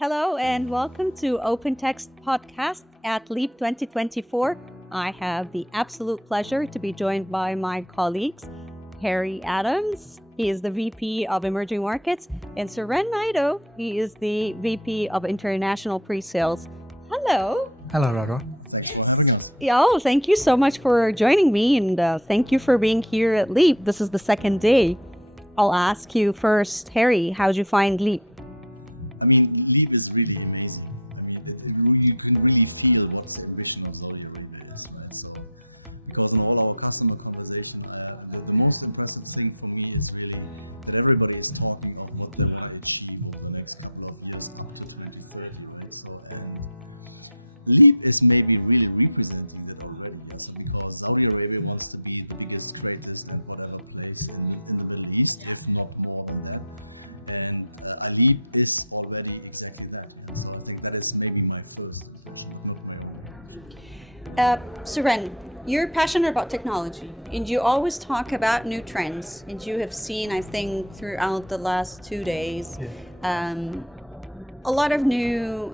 Hello and welcome to OpenText's podcast at LEAP 2024. I have the absolute pleasure to be joined by my colleagues, Harald Adams, he is the VP of Emerging Markets, and Suren Naidoo, he is the VP of International Presales. Hello. Hello, Radwa. Oh, thank you so much for joining me, and thank you for being here at LEAP. This is the second day. I'll ask you first, Harry, how'd you find LEAP? Leap is really amazing. You can really feel what's the mission of all your research. So, because of all our customer conversation, the most important thing for me is really that everybody is talking about what they want to achieve over the next couple of years after 2030. So, Leap is maybe really representing that already, because Saudi Arabia wants to be the biggest, greatest, and whatever place in the Middle East, if not more than that. And Leap is already exactly that. So I think that is maybe my first Suren, you're passionate about technology and you always talk about new trends, and you have seen, I think, throughout the last 2 days, a lot of new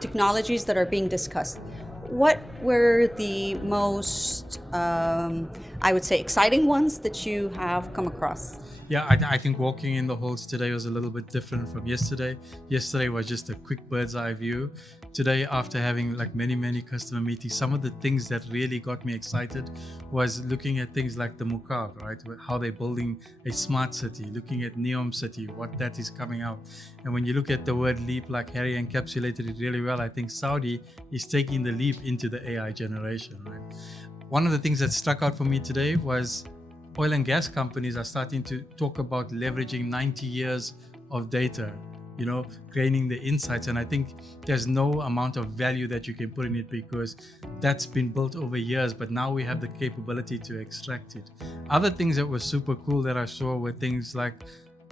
technologies that are being discussed. What were the most, I would say, exciting ones that you have come across? Yeah, I think walking in the halls today was a little bit different from yesterday. Yesterday was just a quick bird's eye view. Today, after having like many customer meetings, some of the things that really got me excited was looking at things like the Mukav, right? How they're building a smart city, looking at Neom City, what that is coming out. And when you look at the word leap, like Harry encapsulated it really well, I think Saudi is taking the leap into the AI generation, right? One of the things that struck out for me today was oil and gas companies are starting to talk about leveraging 90 years of data, gaining the insights. And I think there's no amount of value that you can put in it, because that's been built over years, but now we have the capability to extract it. Other things that were super cool that I saw were things like,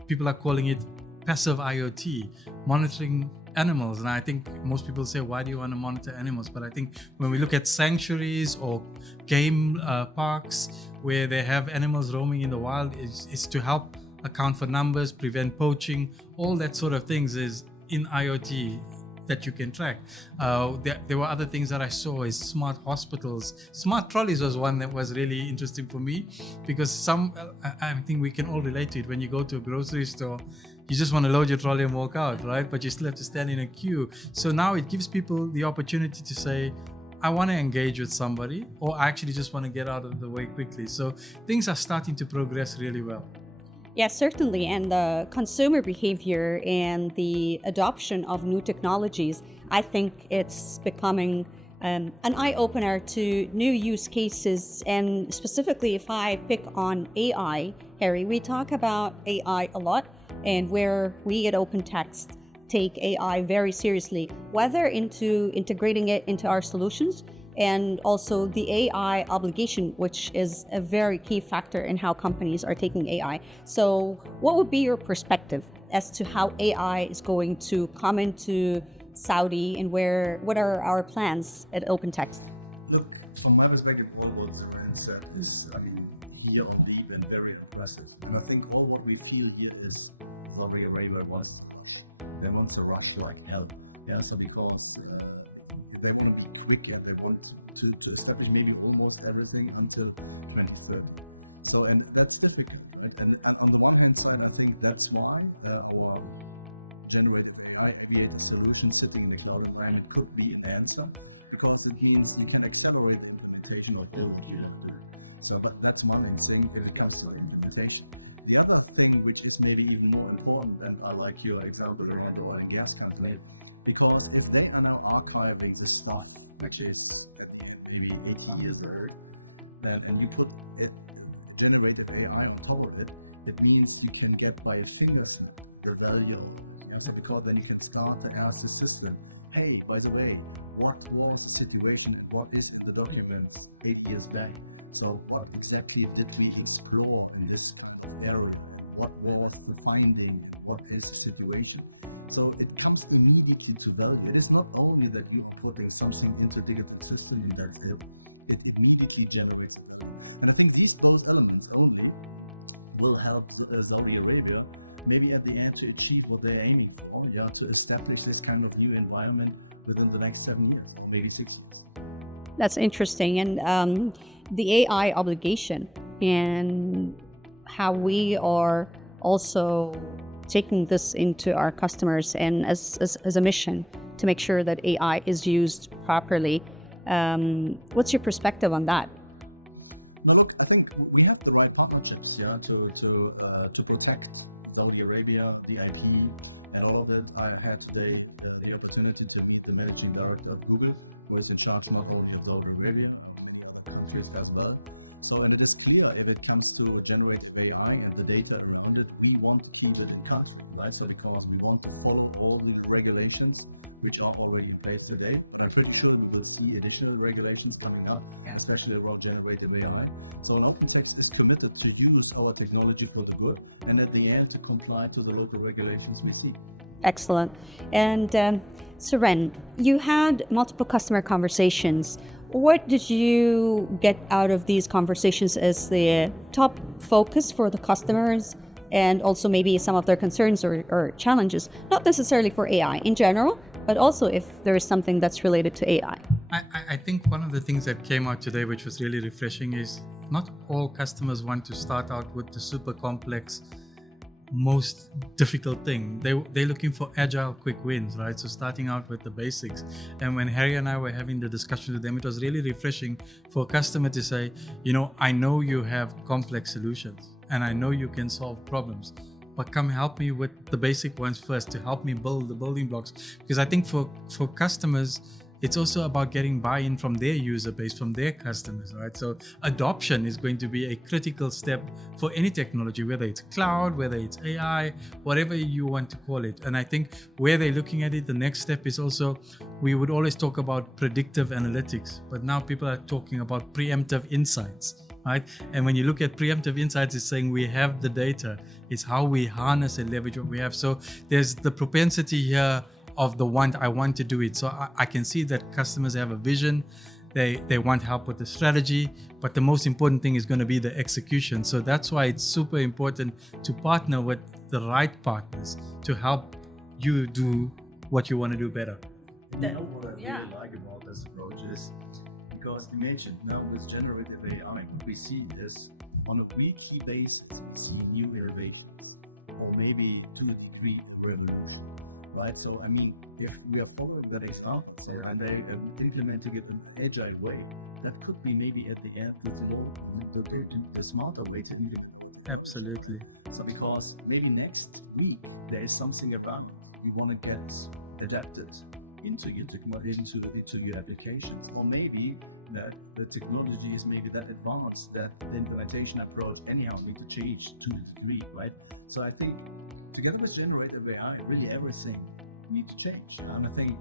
people are calling it passive IoT, monitoring animals. And I think most people say, why do you want to monitor animals? But I think when we look at sanctuaries or game parks where they have animals roaming in the wild, it's to help account for numbers, prevent poaching, all that sort of things is in IoT that you can track. There were other things that I saw is smart hospitals. Smart trolleys was one that was really interesting for me, because I think we can all relate to it. When you go to a grocery store, you just want to load your trolley and walk out, right? But you still have to stand in a queue. So now it gives people the opportunity to say, I want to engage with somebody, or I actually just want to get out of the way quickly. So things are starting to progress really well. Yes, certainly. And the consumer behavior and the adoption of new technologies, I think it's becoming an eye-opener to new use cases. And specifically, if I pick on AI, Harry, we talk about AI a lot, and where we at OpenText take AI very seriously, whether into integrating it into our solutions, and also the AI obligation, which is a very key factor in how companies are taking AI. So what would be your perspective as to how AI is going to come into Saudi, and what are our plans at OpenText? Look, from my perspective, all what Suren said is, here on the event, very impressive. And I think all what we feel here is Saudi Arabia was, they want to rush to somebody called they've been quicker. They want to establish maybe almost everything until 2030. So, and that's difficult. And on the one hand, and I think that's smart, or generate high-create solutions that in the cloud environment could be the answer. Because we can accelerate the creation of building. So that's one thing when it comes to implementation. The other thing, which is maybe even more important, and I like you, like Harald Adams translate, because if they are now archiving this smart, actually maybe 8 years ago, and we put it generated AI forward it, it means we can get by its fingers your value, and because then you can start the answer system. Hey, by the way, what was the situation? What is the document 8 years back? So what exactly did we explore in this area? What were the finding? What is the situation? So it comes to immediately to value. It's not only that you put something into the system in there, it immediately generates. And I think these both elements only will help with Saudi Arabia maybe at the end to achieve what they're aiming for, to establish this kind of new environment within the next 7 years, maybe 6. That's interesting. And the AI obligation and how we are also taking this into our customers and as a mission to make sure that AI is used properly. What's your perspective on that? Look, I think we have the right partnerships to protect Saudi Arabia, the ITU, and all of the entire head today. The opportunity to managing director of Google, so it's a chance not only to Saudi Arabia, confused as well. So, and it's clear if it comes to generative AI and the data that we want to discuss, right? So, because we want all these regulations, which are already placed today, are to include 3 additional regulations coming up, and especially about generative AI. So, OpenText's is committed to use our technology for the good, and at the end to comply to the regulations we see. Excellent. And Suren, you had multiple customer conversations. What did you get out of these conversations as the top focus for the customers, and also maybe some of their concerns or challenges, not necessarily for AI in general, but also if there is something that's related to AI? I think one of the things that came out today, which was really refreshing, is not all customers want to start out with the super complex, most difficult thing. They're looking for agile, quick wins, right? So starting out with the basics. And when Harry and I were having the discussion with them, it was really refreshing for a customer to say, I know you have complex solutions and I know you can solve problems, but come help me with the basic ones first to help me build the building blocks. Because I think for customers, it's also about getting buy-in from their user base, from their customers, right? So adoption is going to be a critical step for any technology, whether it's cloud, whether it's AI, whatever you want to call it. And I think where they're looking at it, the next step is also, we would always talk about predictive analytics, but now people are talking about preemptive insights, right? And when you look at preemptive insights, it's saying we have the data. It's how we harness and leverage what we have. So there's the propensity here of the I want to do it. So I can see that customers have a vision, they want help with the strategy, but the most important thing is going to be the execution. So that's why it's super important to partner with the right partners to help you do what you want to do better. What I really like about this approach is, because imagine now with generative AI, we see is on a weekly basis, new innovation, or maybe 2-3 revenue. Right, so I mean, if we are following the race out, so and they implement it in an agile way, that could be maybe at the end with the smarter way to do it. Absolutely. So because maybe next week there is something about we want to get adapted into the applications, or maybe that the technology is maybe that advanced that the implementation approach anyhow need to change to the degree, right? So I think together with generative AI, really everything needs to change. And I think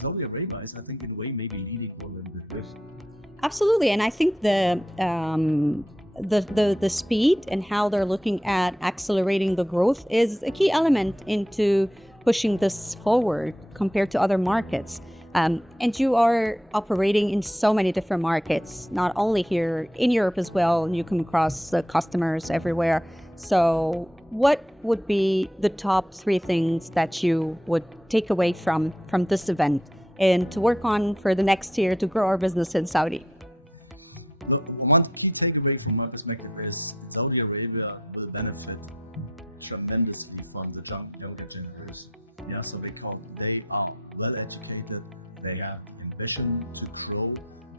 Saudi Arabia is, in a way, maybe unequal in this. Absolutely, and I think the speed and how they're looking at accelerating the growth is a key element into pushing this forward compared to other markets. And you are operating in so many different markets, not only here in Europe as well, and you come across the customers everywhere. So what would be the top 3 things that you would take away from this event and to work on for the next year to grow our business in Saudi? Look, one key takeaway from this meeting is Saudi Arabia will benefit tremendously from the young generation. Yeah, so they are well educated, they have ambition to grow,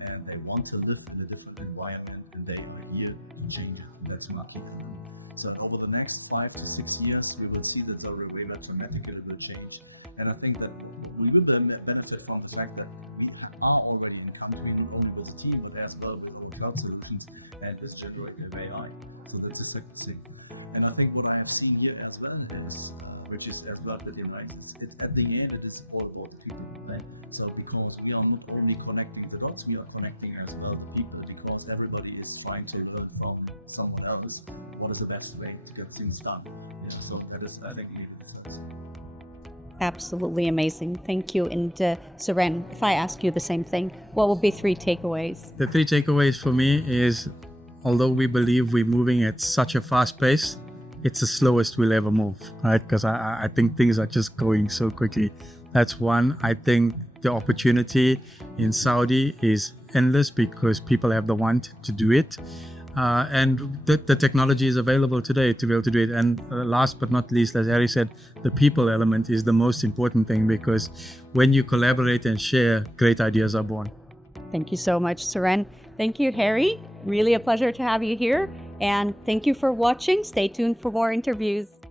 and they want to live in a different environment, and they are here to change. That's not key for them. So over the next 5 to 6 years, we will see that Saudi Arabia dramatically will change. And I think that we will then benefit from the fact that we are already in country with only those teams as well with cloud solutions and this generative AI. So that's a second thing. And I think what I have seen here as well is, which is as well that you're right, at the end it is all about people, right? So because we are not only connecting the dots, we are connecting as well people, because everybody is trying to build from some purpose what is the best way to get things done. Yeah, so that is Absolutely amazing. Thank you. And Suren, if I ask you the same thing, what will be 3 takeaways? The 3 takeaways for me is, although we believe we're moving at such a fast pace, it's the slowest we'll ever move, right? Because I think things are just going so quickly. That's one. I think the opportunity in Saudi is endless because people have the want to do it. And the technology is available today to be able to do it. And last but not least, as Harry said, the people element is the most important thing, because when you collaborate and share, great ideas are born. Thank you so much, Suren. Thank you, Harry. Really a pleasure to have you here. And thank you for watching. Stay tuned for more interviews.